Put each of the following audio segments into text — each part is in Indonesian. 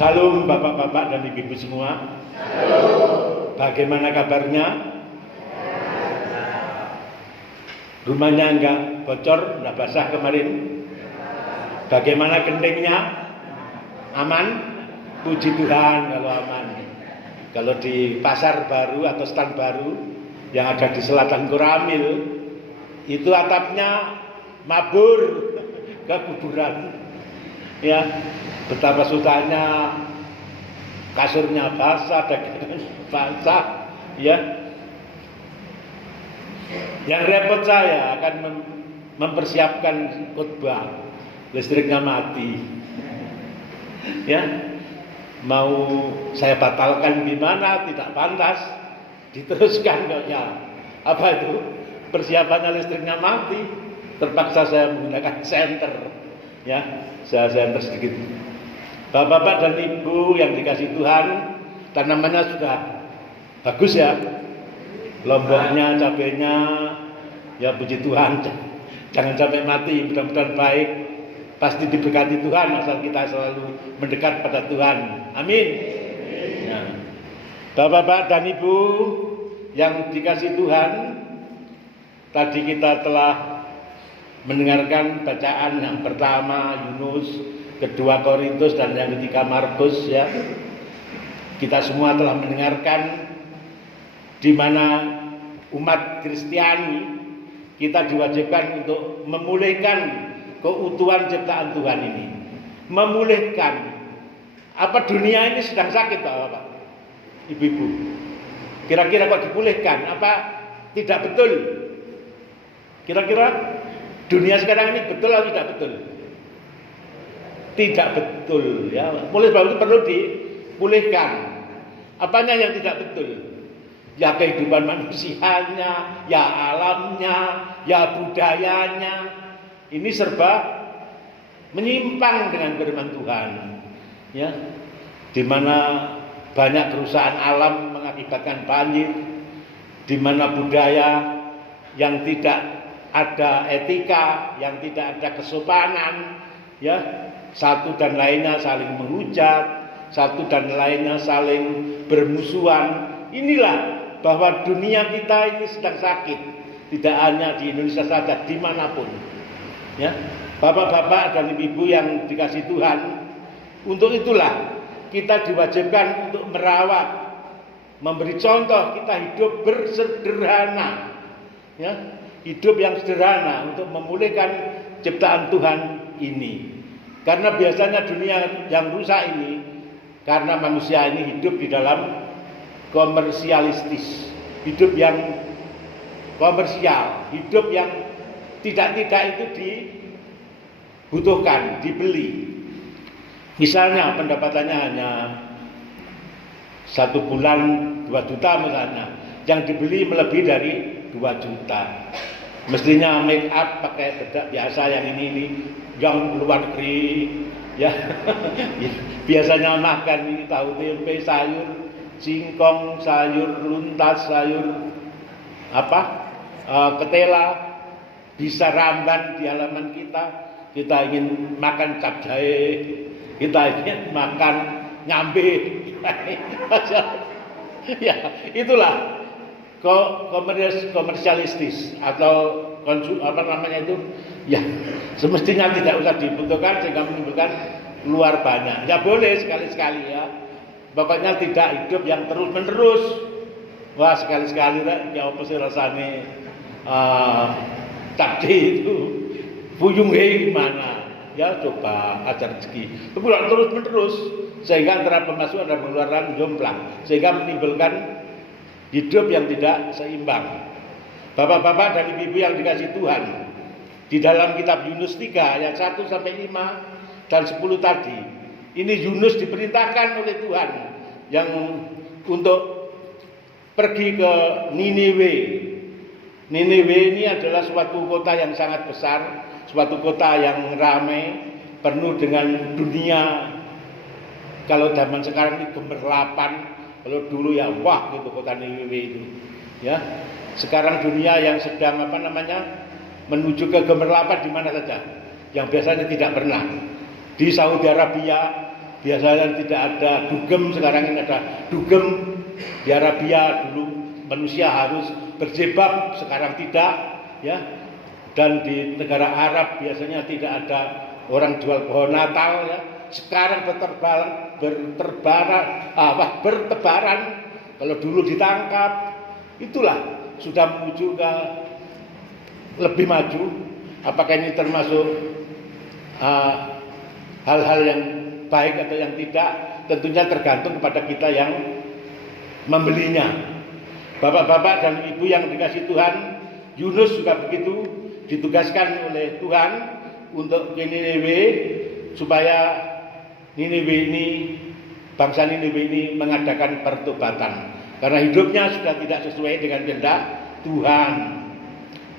Salam bapak-bapak dan ibu-ibu semua. Halo. Bagaimana kabarnya? Rumahnya enggak bocor, enggak basah kemarin? Bagaimana kentingnya? Aman? Puji Tuhan kalau aman. Kalau di pasar baru atau stand baru yang ada di selatan Koramil, itu atapnya mabur ke kuburan. Ya, betapa susahnya, kasurnya basah, dagangannya basah, ya. Yang repot saya akan mempersiapkan khotbah, listriknya mati, ya. Mau saya batalkan gimana? Tidak pantas, diteruskan kayaknya. Apa itu? Persiapannya listriknya mati, terpaksa saya menggunakan senter. Ya, saya senter sedikit. Bapak-bapak dan ibu yang dikasih Tuhan, tanamannya sudah bagus ya, lomboknya, cabenya, ya puji Tuhan. Jangan sampai mati, mudah-mudahan baik. Pasti diberkati Tuhan asal kita selalu mendekat pada Tuhan. Amin. Ya. Bapak-bapak dan ibu yang dikasih Tuhan, tadi kita telah mendengarkan bacaan yang pertama Yunus, kedua Korintus, dan yang ketiga Markus, ya. Kita semua telah mendengarkan di mana umat Kristiani kita diwajibkan untuk memulihkan keutuhan ciptaan Tuhan ini. Memulihkan. Apa dunia ini sedang sakit Bapak-bapak, Ibu-ibu? Kira-kira kok dipulihkan? Apa tidak betul? Kira-kira dunia sekarang ini betul atau tidak betul? Tidak betul, ya. Oleh sebab itu perlu dipulihkan. Apanya yang tidak betul? Ya kehidupan manusianya, ya alamnya, ya budayanya. Ini serba menyimpang dengan firman Tuhan, ya. Di mana banyak kerusakan alam mengakibatkan banjir, di mana budaya yang tidak ada etika, yang tidak ada kesopanan, ya, satu dan lainnya saling menghujat, satu dan lainnya saling bermusuhan. Inilah bahwa dunia kita ini sedang sakit, tidak hanya di Indonesia saja, dimanapun, ya. Bapak-bapak dan ibu-ibu yang dikasih Tuhan, untuk itulah kita diwajibkan untuk merawat, memberi contoh, kita hidup bersederhana, ya. Hidup yang sederhana untuk memulihkan ciptaan Tuhan ini. Karena biasanya dunia yang rusak ini karena manusia ini hidup di dalam komersialistis, hidup yang komersial, hidup yang tidak itu dibutuhkan, dibeli. Misalnya pendapatannya hanya 1 bulan 2 juta misalnya, yang dibeli melebihi dari 2 juta. Mestinya make up pakai bedak biasa yang ini yang luar negeri, ya. Biasanya makan ini tahu tempe, sayur singkong, sayur luntas, sayur ketela, bisa ramban di halaman kita. Kita ingin makan capcay, kita ingin makan nyambe. Ya, itulah komersialistis atau ya, semestinya tidak usah dibutuhkan sehingga menimbulkan keluar banyak. Ya boleh sekali-sekali, ya. Pokoknya tidak hidup yang terus-menerus. Wah, sekali-sekali ya apa sih rasane takdir itu buyung gimana? Ya coba ajar rezeki. Kemudian terus-menerus sehingga antara pemasukan dan pengeluaran jomplang, sehingga menimbulkan hidup yang tidak seimbang. Bapak-bapak dan ibu-ibu yang dikasih Tuhan, di dalam kitab Yunus 3 ayat 1 sampai 5 dan 10 tadi, ini Yunus diperintahkan oleh Tuhan yang untuk pergi ke Niniwe. Niniwe ini adalah suatu kota yang sangat besar, suatu kota yang ramai, penuh dengan dunia. Kalau zaman sekarang ini gemerlapan, kalau dulu ya wah gitu kota Niniwe itu, ya. Sekarang dunia yang sedang menuju ke gemerlapan di mana saja, yang biasanya tidak pernah. Di Saudi Arabia biasanya tidak ada dugem, sekarang ini ada dugem. Di Arabia dulu manusia harus berjilbab, sekarang tidak, ya. Dan di negara Arab biasanya tidak ada orang jual pohon Natal, ya. Sekarang bertebaran. Kalau dulu ditangkap, itulah sudah menuju ke lebih maju. Apakah ini termasuk hal-hal yang baik atau yang tidak? Tentunya tergantung kepada kita yang membelinya. Bapak-bapak dan ibu yang dikasih Tuhan, Yunus juga begitu, ditugaskan oleh Tuhan untuk ke Niniwe, supaya Niniwe ini, bangsa Niniwe ini mengadakan pertobatan karena hidupnya sudah tidak sesuai dengan kehendak Tuhan.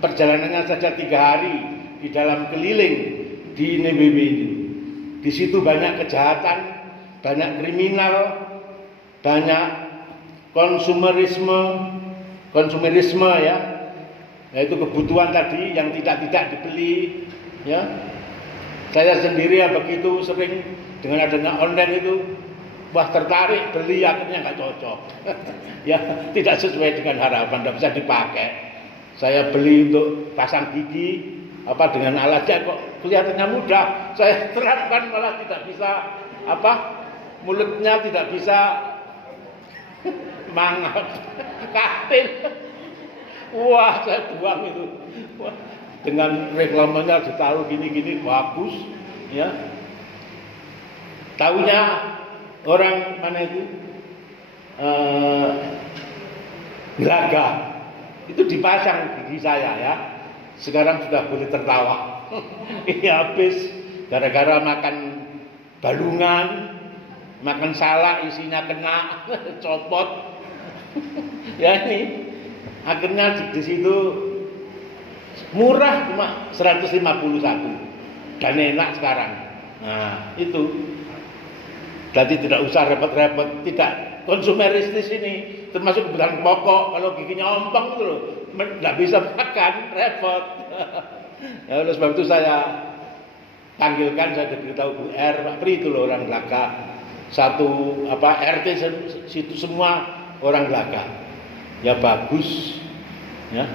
Perjalanannya saja 3 hari di dalam keliling di Niniwe ini. Di situ banyak kejahatan, banyak kriminal, banyak konsumerisme, ya, yaitu kebutuhan tadi yang tidak dibeli, ya. Saya sendiri ya begitu sering dengan adanya online itu, wah tertarik beli, akhirnya nggak cocok, ya, tidak sesuai dengan harapan, tidak bisa dipakai. Saya beli untuk pasang gigi, dengan alatnya kok kelihatannya mudah, saya terapkan malah tidak bisa, mulutnya tidak bisa mangap, katil. Wah, saya buang itu. Wah, dengan reklamenya ditaruh gini-gini bagus, ya. Taunya orang mana itu Gelaga itu dipasang gigi saya, ya. Sekarang sudah boleh tertawa. Ini habis gara-gara makan balungan, makan salak isinya kena copot. Ya, ini akhirnya di situ murah, cuma 151 dan enak sekarang. Nah, itu jadi tidak usah repot-repot, tidak konsumeristis ini, termasuk kebutuhan pokok. Kalau giginya ompong itu loh, nggak bisa makan, repot. Ya, oleh sebab itu saya panggilkan, saya diberitahu Bu R, Pak Pri itu loh orang Gelaga, satu RT situ semua orang Gelaga. Ya bagus, ya,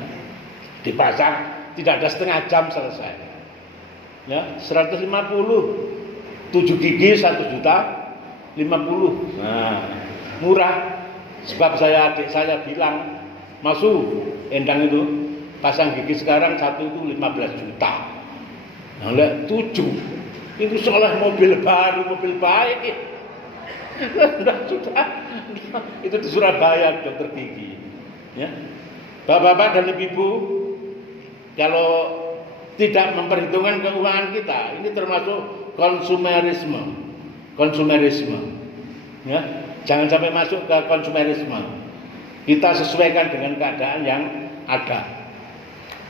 dipasang, tidak ada setengah jam selesai. Ya, 150, 7 gigi 1,50 juta. Nah, murah. Sebab adik saya bilang, masuk endang itu pasang gigi sekarang satu itu 15 juta. Nah, 7 itu seolah mobil baru, mobil baik. Sudah itu di Surabaya dokter gigi, ya. Bapak-bapak dan ibu-ibu, kalau tidak memperhitungkan keuangan kita, ini termasuk konsumerisme, ya. Jangan sampai masuk ke konsumerisme. Kita sesuaikan dengan keadaan yang ada.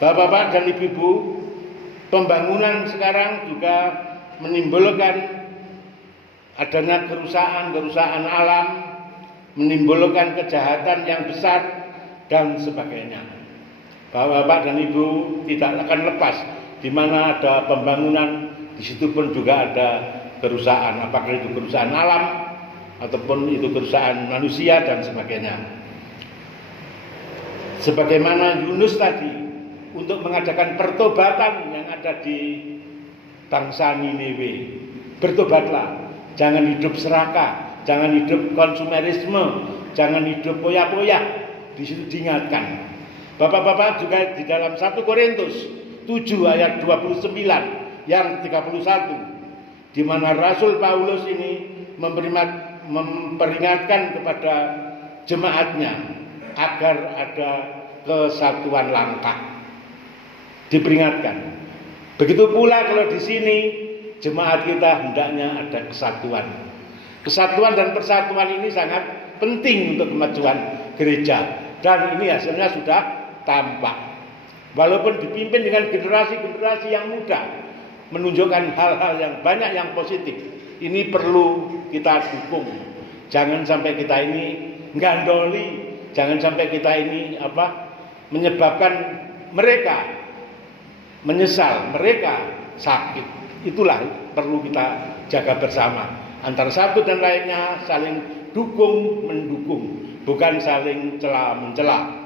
Bapak-bapak dan ibu-ibu, pembangunan sekarang juga menimbulkan adanya kerusakan alam, menimbulkan kejahatan yang besar dan sebagainya. Bapak-bapak dan ibu tidak akan lepas di mana ada pembangunan, di situ pun juga ada kerusakan, apakah itu kerusakan alam ataupun itu kerusakan manusia dan sebagainya. Sebagaimana Yunus tadi untuk mengadakan pertobatan yang ada di bangsa Niniwe, bertobatlah, jangan hidup serakah, jangan hidup konsumerisme, jangan hidup poya-poya. Di situ diingatkan. Bapak-bapak juga di dalam 1 Korintus 7 ayat 29 yang 31, di mana Rasul Paulus ini memperingatkan kepada jemaatnya agar ada kesatuan langkah. Diperingatkan. Begitu pula kalau di sini jemaat kita hendaknya ada kesatuan. Kesatuan dan persatuan ini sangat penting untuk kemajuan gereja, dan ini hasilnya sudah tampak. Walaupun dipimpin dengan generasi-generasi yang muda, menunjukkan hal-hal yang banyak yang positif. Ini perlu kita dukung. Jangan sampai kita ini gandoli, jangan sampai kita ini menyebabkan mereka menyesal, mereka sakit. Itulah perlu kita jaga bersama Antara satu dan lainnya saling dukung mendukung, bukan saling cela mencela.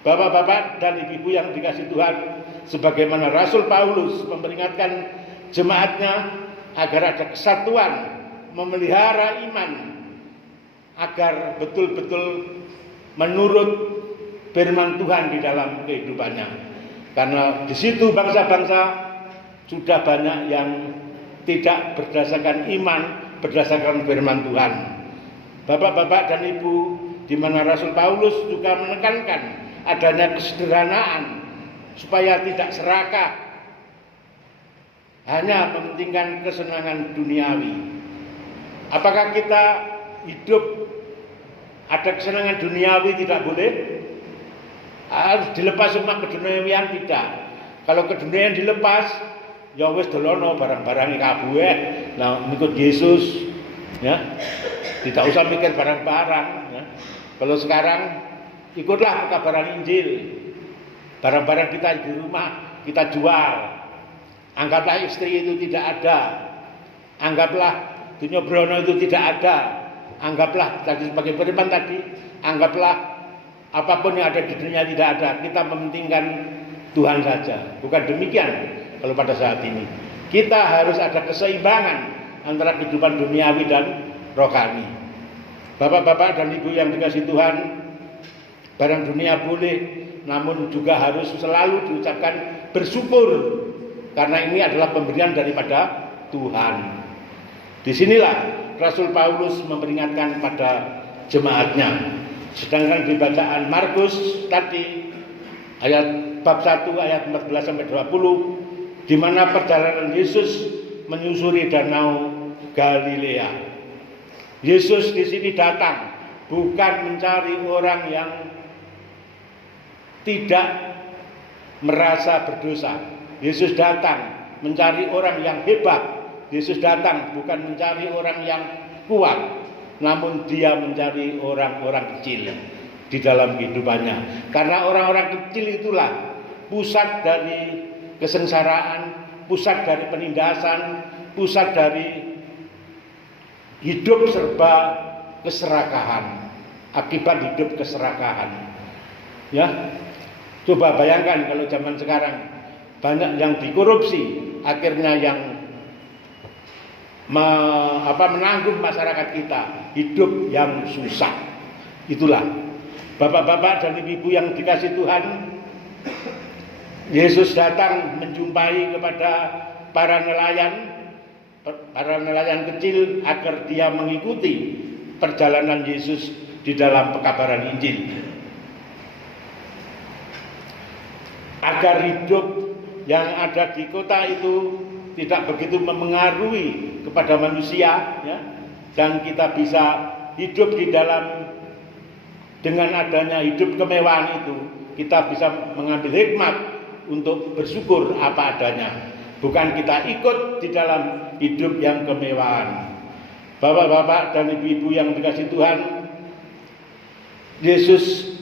Bapak-bapak dan ibu-ibu yang dikasihi Tuhan, sebagaimana Rasul Paulus memperingatkan jemaatnya agar ada kesatuan, memelihara iman, agar betul-betul menurut firman Tuhan di dalam kehidupannya. Karena di situ bangsa-bangsa sudah banyak yang tidak berdasarkan iman, berdasarkan firman Tuhan. Bapak-bapak dan ibu, di mana Rasul Paulus juga menekankan adanya kesederhanaan supaya tidak serakah, hanya mementingkan kesenangan duniawi. Apakah kita hidup ada kesenangan duniawi tidak boleh? Harus dilepas semua keduniawian tidak. Kalau keduniawian dilepas, ya wis dolono barang-barang kabeh. Nah, ikut Yesus, ya. Tidak usah mikir barang-barang, ya. Kalau sekarang ikutlah pekabaran Injil. Barang-barang kita di rumah kita jual. Anggaplah istri itu tidak ada. Anggaplah dunia brono itu tidak ada. Anggaplah tadi sebagai firman tadi, anggaplah apapun yang ada di dunia tidak ada. Kita mementingkan Tuhan saja. Bukan demikian kalau pada saat ini. Kita harus ada keseimbangan antara kehidupan duniawi dan rohani. Bapak-bapak dan ibu yang dikasihi Tuhan, barang dunia boleh, namun juga harus selalu diucapkan bersyukur, karena ini adalah pemberian daripada Tuhan. Disinilah Rasul Paulus memperingatkan pada jemaatnya. Sedangkan di bacaan Markus tadi ayat bab 1 ayat 14 sampai 20, di mana perjalanan Yesus menyusuri danau Galilea. Yesus di sini datang bukan mencari orang yang tidak merasa berdosa. Yesus datang mencari orang yang hebat. Yesus datang bukan mencari orang yang kuat, namun dia mencari orang-orang kecil di dalam kehidupannya. Karena orang-orang kecil itulah pusat dari kesengsaraan, pusat dari penindasan, pusat dari hidup serba keserakahan, akibat hidup keserakahan. Ya, coba bayangkan kalau zaman sekarang banyak yang dikorupsi, akhirnya yang menanggung masyarakat kita hidup yang susah. Itulah bapak-bapak dan ibu-ibu yang dikasihi Tuhan, Yesus datang menjumpai kepada para nelayan kecil agar dia mengikuti perjalanan Yesus di dalam pekabaran Injil, agar hidup yang ada di kota itu tidak begitu memengaruhi kepada manusia, ya, dan kita bisa hidup di dalam, dengan adanya hidup kemewahan itu kita bisa mengambil hikmat untuk bersyukur apa adanya, bukan kita ikut di dalam hidup yang kemewahan. Bapak-bapak dan ibu-ibu yang dikasihi Tuhan, Yesus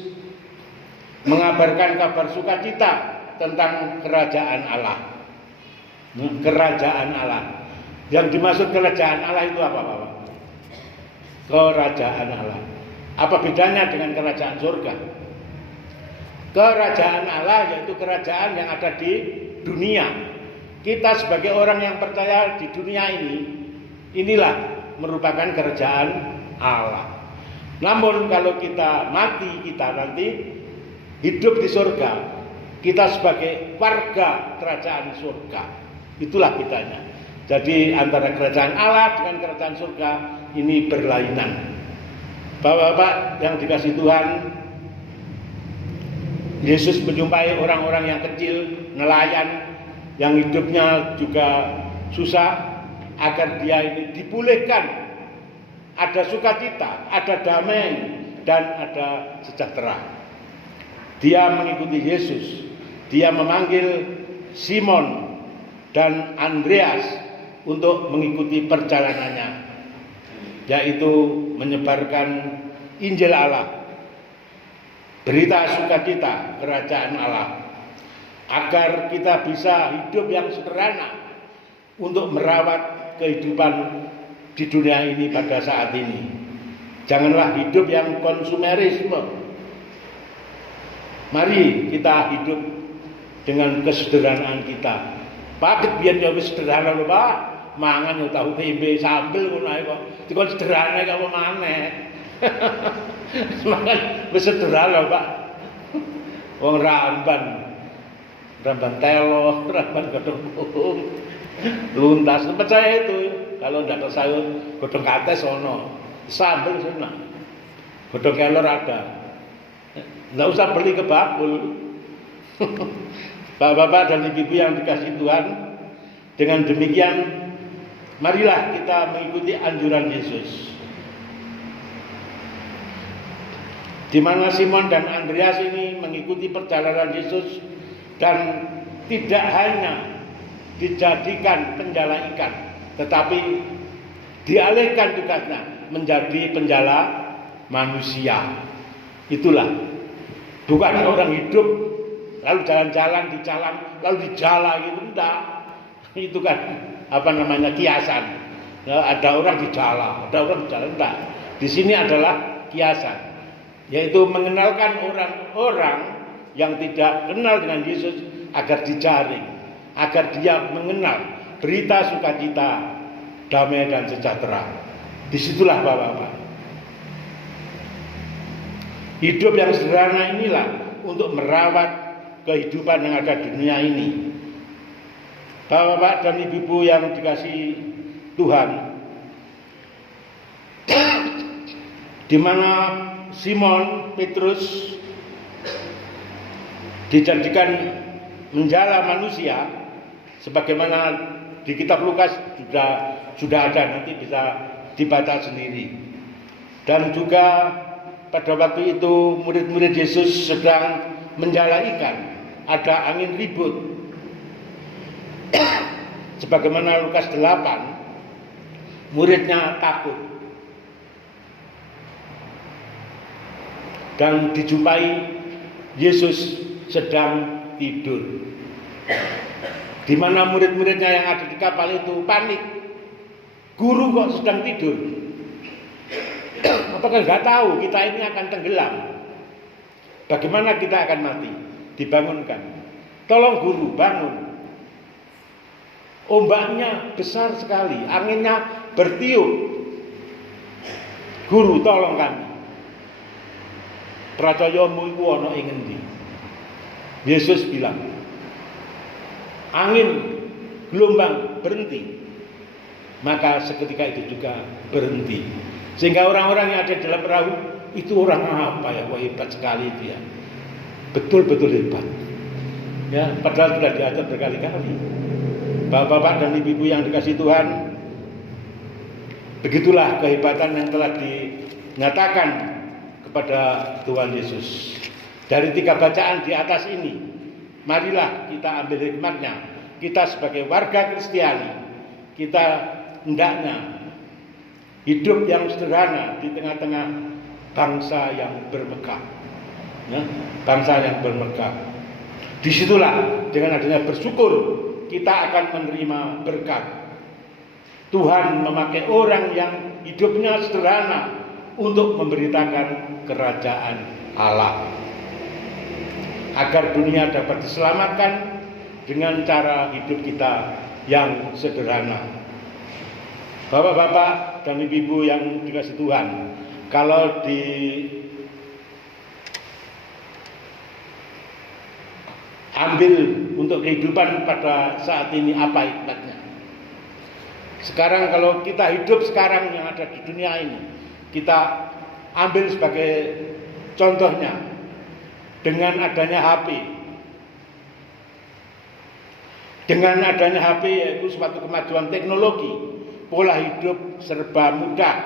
mengabarkan kabar sukacita tentang kerajaan Allah. Kerajaan Allah. Yang dimaksud kerajaan Allah itu apa, Bapak? Kerajaan Allah. Apa bedanya dengan kerajaan surga? Kerajaan Allah yaitu kerajaan yang ada di dunia. Kita sebagai orang yang percaya di dunia ini, inilah merupakan kerajaan Allah. Namun kalau kita mati, kita nanti hidup di surga. Kita sebagai warga kerajaan surga. Itulah bedanya. Jadi antara kerajaan Allah dengan kerajaan surga ini berlainan. Bapak-bapak yang dikasihi Tuhan, Yesus menjumpai orang-orang yang kecil, nelayan, yang hidupnya juga susah, agar dia ini dipulihkan, ada sukacita, ada damai, dan ada sejahtera. Dia mengikuti Yesus. Dia memanggil Simon dan Andreas untuk mengikuti perjalanannya, yaitu menyebarkan Injil Allah, berita sukacita kerajaan Allah, agar kita bisa hidup yang sederhana untuk merawat kehidupan di dunia ini pada saat ini. Janganlah hidup yang konsumerisme. Mari kita hidup dengan kesederhanaan kita. Paket biyen ya wis sederhana lho, Pak. Mangan yo tahu tempe sambel ngono ae kok. Dikon sederhana kok apa maneh. Mangan wis sederhana, Pak. Wong ramban telo, ramban godhong puhung. Luntas, percaya itu. Kalau ndak ada sayur, godhong kates ono. Sambel sana. Godhong kelor ada. Nggak usah beli ke bakul. Bapak-bapak dan ibu-ibu yang dikasihi Tuhan, dengan demikian marilah kita mengikuti anjuran Yesus. Di mana Simon dan Andreas ini mengikuti perjalanan Yesus dan tidak hanya dijadikan penjala ikan, tetapi dialihkan tugasnya menjadi penjala manusia. Itulah, bukan orang hidup lalu jalan-jalan di jalan lalu dijala gitu, enggak. Itu kan kiasan. Ya, ada orang dijala, ada orang di jalan, enggak. Di sini adalah kiasan, yaitu mengenalkan orang-orang yang tidak kenal dengan Yesus agar dijaring, agar dia mengenal berita sukacita, damai dan sejahtera. Disitulah Bapak-bapak. Hidup yang sederhana inilah untuk merawat kehidupan yang ada di dunia ini. Bapak-bapak dan ibu-ibu yang dikasihi Tuhan, di mana Simon Petrus dijadikan menjala manusia, sebagaimana di kitab Lukas sudah ada, nanti bisa dibaca sendiri. Dan juga pada waktu itu murid-murid Yesus sedang menjala ikan, ada angin ribut. Sebagaimana Lukas 8, muridnya takut dan dijumpai Yesus sedang tidur. Di mana murid-muridnya yang ada di kapal itu panik. Guru kok sedang tidur? Apakah nggak tahu kita ini akan tenggelam? Bagaimana kita akan mati? Dibangunkan. Tolong guru, bangun. Ombaknya besar sekali, anginnya bertiup. Guru, tolong kami. Pracayamu iku ana ing endi? Yesus bilang, angin, gelombang berhenti. Maka seketika itu juga berhenti. Sehingga orang-orang yang ada di dalam perahu, itu orang apa ya? Wah, hebat sekali dia. Betul-betul hebat. Ya, padahal sudah diajar berkali-kali. Bapak-bapak dan ibu-ibu yang dikasihi Tuhan, begitulah kehebatan yang telah dinyatakan kepada Tuhan Yesus. Dari 3 bacaan di atas ini, marilah kita ambil hikmatnya. Kita sebagai warga Kristiani, kita hendaknya hidup yang sederhana di tengah-tengah bangsa yang bermegah. Ya, bangsa yang bermegah. Disitulah dengan adanya bersyukur kita akan menerima berkat. Tuhan memakai orang yang hidupnya sederhana untuk memberitakan kerajaan Allah, agar dunia dapat diselamatkan dengan cara hidup kita yang sederhana. Bapak-bapak dan ibu-ibu yang dikasihi Tuhan, kalau ambil untuk kehidupan pada saat ini apa hikmatnya? Sekarang kalau kita hidup sekarang yang ada di dunia ini, kita ambil sebagai contohnya dengan adanya HP. Dengan adanya HP yaitu suatu kemajuan teknologi, pola hidup serba mudah.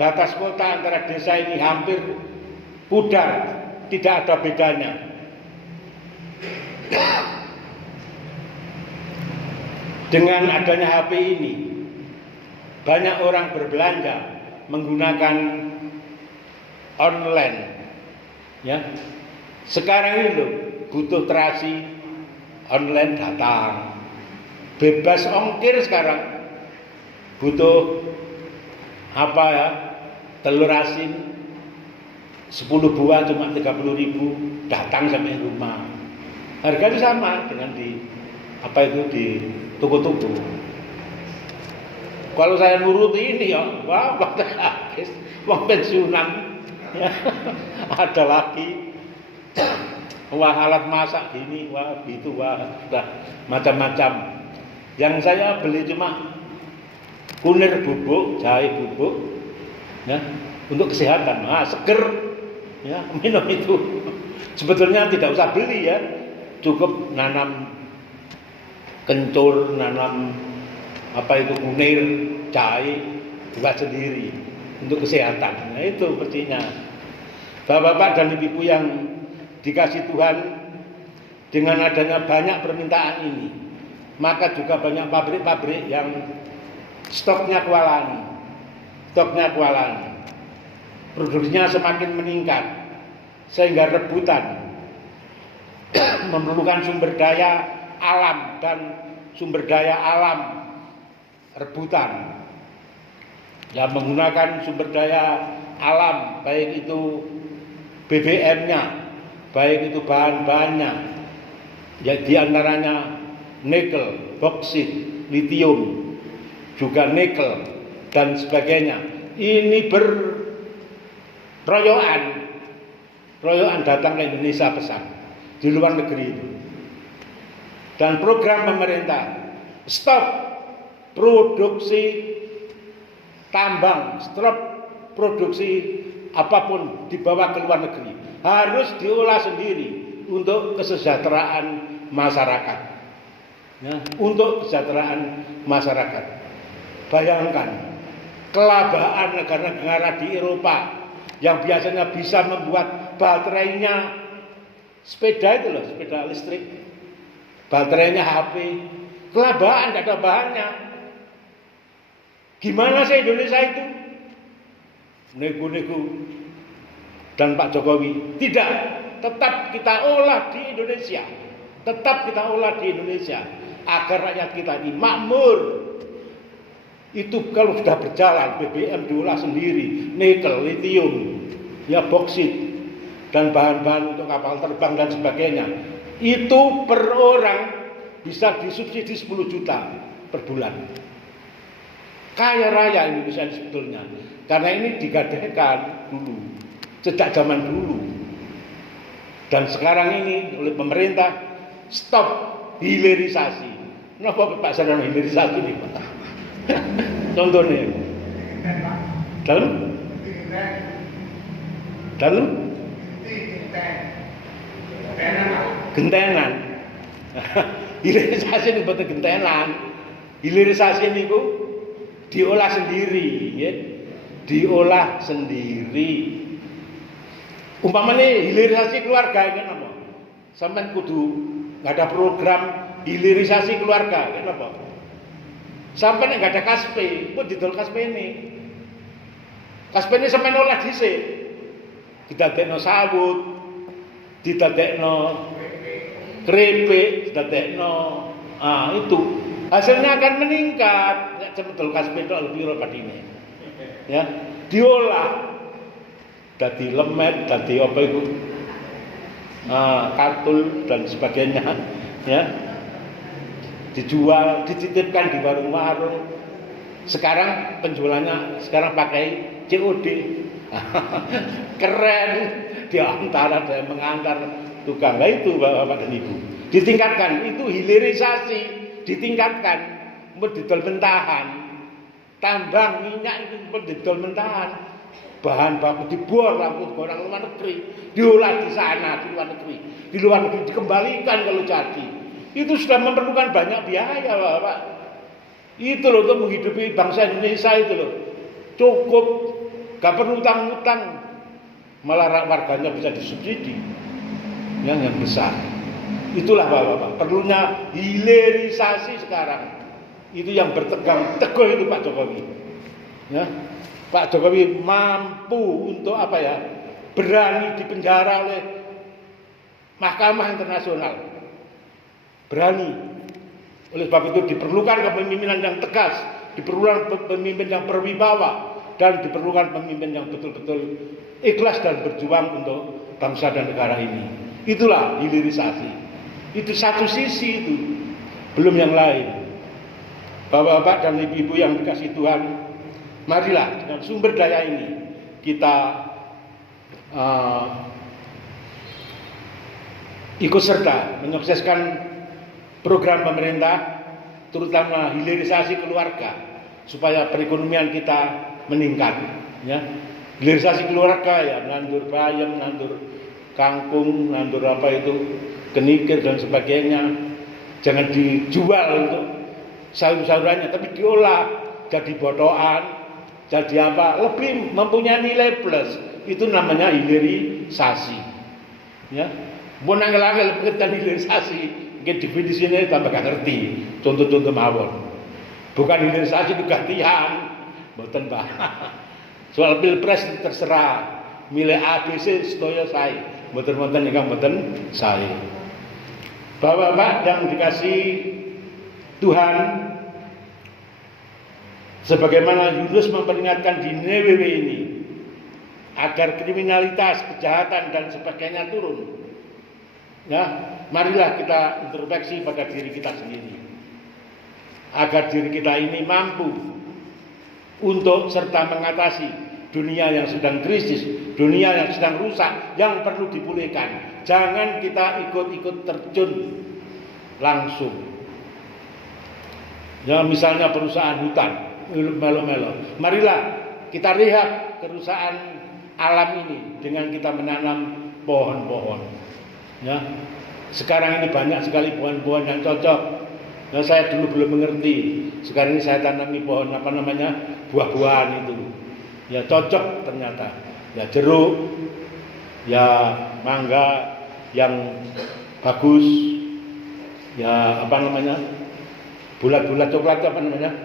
Batas kota antara desa ini hampir pudar, tidak ada bedanya. Dengan adanya HP ini, banyak orang berbelanja menggunakan online. Ya, sekarang ini loh, butuh terasi online datang, bebas ongkir sekarang. butuh apa ya, telur asin 10 buah cuma 30.000, datang sampai rumah. Harganya sama dengan di di toko-toko. Kalau saya nuruti ini ya, wah habis, wah pensiunan, ya, ada lagi, wah alat masak gini, wah gitu, wah macam-macam. Yang saya beli cuma kunir bubuk, jahe bubuk, ya, untuk kesehatan, seger, ya, minum itu. Sebetulnya tidak usah beli ya, cukup nanam kencur, nanam kunir, jahe, buat sendiri untuk kesehatan. Nah itu mestinya. Bapak-bapak dan ibu-ibu yang dikasih Tuhan, dengan adanya banyak permintaan ini, maka juga banyak pabrik-pabrik yang stoknya kewalahan, produksinya semakin meningkat, sehingga rebutan memerlukan sumber daya alam dan sumber daya alam rebutan, yang menggunakan sumber daya alam, baik itu BBM-nya, baik itu bahan-bahannya, ya diantaranya nikel, boksit, litium, juga nikel dan sebagainya. Ini royoan datang ke Indonesia pesan di luar negeri itu. Dan program pemerintah stop produksi tambang, stop produksi apapun dibawa ke luar negeri, harus diolah sendiri untuk kesejahteraan masyarakat. Ya, untuk kesejahteraan masyarakat. Bayangkan kelabaan negara-negara di Eropa yang biasanya bisa membuat baterainya sepeda itu loh, sepeda listrik, baterainya HP, kelabaan, tidak ada bahannya. Gimana sih Indonesia itu? Nego-nego dan Pak Jokowi tidak, tetap kita olah di Indonesia, agar rakyat kita ini makmur. Itu kalau sudah berjalan, BBM diolah sendiri, nikel, litium, ya boksit, dan bahan-bahan untuk kapal terbang dan sebagainya, itu per orang bisa disubsidi 10 juta per bulan. Kaya raya Indonesia sebetulnya, karena ini digadaikan dulu, sejak zaman dulu. Dan sekarang ini oleh pemerintah stop hilirisasi. Kenapa Pak Saryono hilirisasi ini Pak? Contohnya dalam gentenan. Hilirisasi ini betul gentenan. Hilirisasi ini diolah sendiri, ya. Diolah sendiri. Umpamanya hilirisasi keluarga ini apa? Sampai kudu nggak ada program hilirisasi keluarga, kenapa? Sampai nggak ada kaspe, pun didol kaspe ini. Kaspe ini sampai olah dhisik. Didadekno sawut, didadekno keripik, didadekno itu. Hasilnya akan meningkat. Nek cemedol kaspe itu lebih padine. Ya, diolah. Dadi lemet, dadi apa itu? Katul dan sebagainya, ya. Dijual, dititipkan di warung-warung. Sekarang penjualannya pakai COD. Keren, diantar ada yang mengantar tukang. Nah itu Bapak dan Ibu. Ditingkatkan, itu hilirisasi, ditingkatkan. Didol mentahan. Tambang minyak itu didol mentahan. Bahan baku dibuang langsung ke orang luar negeri, diolah di sana, di luar negeri dikembalikan kalau jadi. Itu sudah memerlukan banyak biaya, Bapak. Itu loh untuk menghidupi bangsa Indonesia itu loh. Cukup, gak perlu utang-utang, malah warganya bisa disubsidi yang besar. Itulah Bapak, perlunya hilirisasi sekarang. Itu yang bertegang teguh itu Pak Jokowi. Ya. Pak Jokowi mampu untuk berani dipenjara oleh Mahkamah Internasional. Berani. Oleh sebab itu diperlukan kepemimpinan yang tegas, diperlukan pemimpin yang berwibawa, dan diperlukan pemimpin yang betul-betul ikhlas dan berjuang untuk bangsa dan negara ini. Itulah hilirisasi. Itu satu sisi itu, belum yang lain. Bapak-bapak dan ibu-ibu yang dikasih Tuhan, marilah dengan sumber daya ini kita ikut serta menyukseskan program pemerintah, terutama hilirisasi keluarga, supaya perekonomian kita meningkat. Ya. Hilirisasi keluarga ya, nandur bayam, nandur kangkung, nandur apa itu, kenikir dan sebagainya. Jangan dijual untuk sayur-sayurannya, tapi diolah jadi botohan, jadi apa, lebih mempunyai nilai plus. Itu namanya hilirisasi. Ya. Mau nanggal-nanggal pengertian hilirisasi, mungkin definisinya tambah gak ngerti. Contoh-contoh mawon. Bukan hilirisasi itu gantian, mboten Pak. Soal pilpres terserah, milih ABC sedaya sae, mboten-mboten ingkang mboten sae. Bapak-bapak yang dikasih Tuhan, sebagaimana Yunus memperingatkan di Ninewe ini, agar kriminalitas, kejahatan dan sebagainya turun. Ya, marilah kita introspeksi pada diri kita sendiri, agar diri kita ini mampu untuk serta mengatasi dunia yang sedang krisis, dunia yang sedang rusak, yang perlu dipulihkan. Jangan kita ikut-ikut terjun langsung. Ya, misalnya perusahaan hutan, melo-melo. Marilah kita lihat kerusakan alam ini dengan kita menanam pohon-pohon. Ya, sekarang ini banyak sekali pohon-pohon yang cocok. Nah, saya dulu belum mengerti. Sekarang ini saya tanami pohon apa namanya, buah-buahan itu. Ya cocok ternyata. Ya jeruk, ya mangga yang bagus. Ya apa namanya, bulat-bulat coklat apa namanya,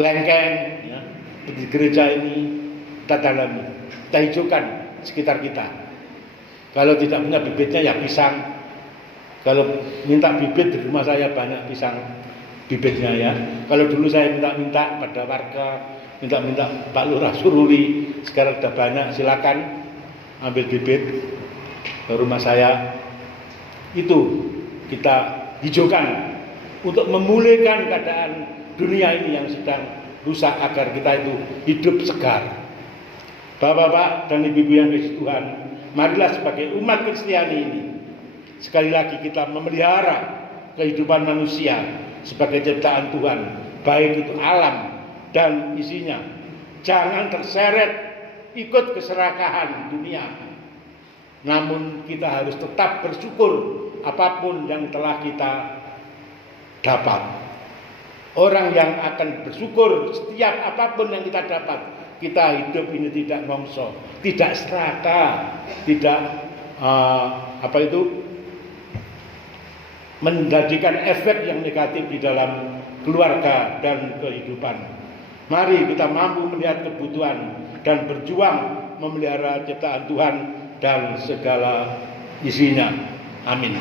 lengkeng. Ya. Di gereja ini kita tanami, kita hijaukan sekitar kita. Kalau tidak punya bibitnya ya pisang. Kalau minta bibit di rumah saya banyak pisang bibitnya ya. Kalau dulu saya minta pada warga, minta Pak Lurah Suruli, sekarang sudah banyak, silakan ambil bibit ke rumah saya. Itu kita hijaukan untuk memulihkan keadaan dunia ini yang sedang rusak, agar kita itu hidup segar. Bapak-bapak dan ibu-ibu yang dikasihi Tuhan, marilah sebagai umat Kristiani ini, sekali lagi kita memelihara kehidupan manusia sebagai ciptaan Tuhan, baik itu alam dan isinya. Jangan terseret ikut keserakahan dunia. Namun kita harus tetap bersyukur apapun yang telah kita dapat. Orang yang akan bersyukur setiap apapun yang kita dapat. Kita hidup ini tidak mongso, tidak serakah, tidak menjadikan efek yang negatif di dalam keluarga dan kehidupan. Mari kita mampu melihat kebutuhan dan berjuang memelihara ciptaan Tuhan dan segala isinya. Amin.